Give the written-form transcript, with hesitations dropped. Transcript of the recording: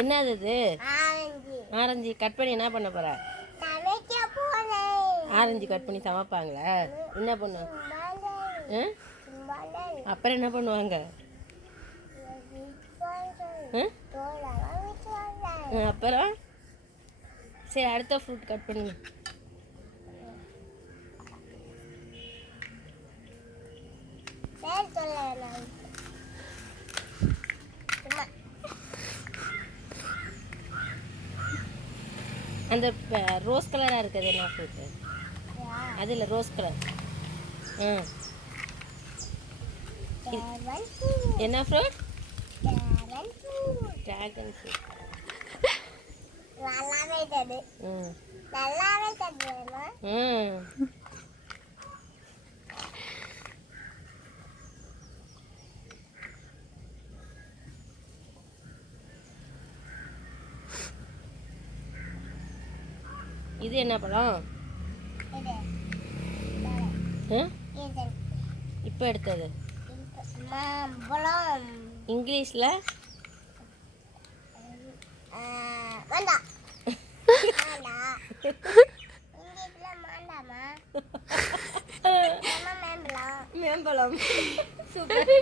என்னது இது? Orange cut பண்ணி என்ன பண்ண போற? ஆரஞ்சு கட் பண்ணி சமைப்பாங்களா? என்ன பண்ணுவாங்க? அப்புறம் என்ன பண்ணுவாங்க? அப்புறம் சரி, அடுத்த ஃப்ரூட் கட் பண்ணுங்க. அந்த ரோஸ் கலராக இருக்குது என்ன ஃப்ரூட்டு? அதில் ரோஸ் கலர். என்ன ஃப்ரூட்? Dragon fruit. இது என்ன பழம்? இப்போ எடுத்தது இங்கிலீஷில் மேம்பழம். சூப்பர்.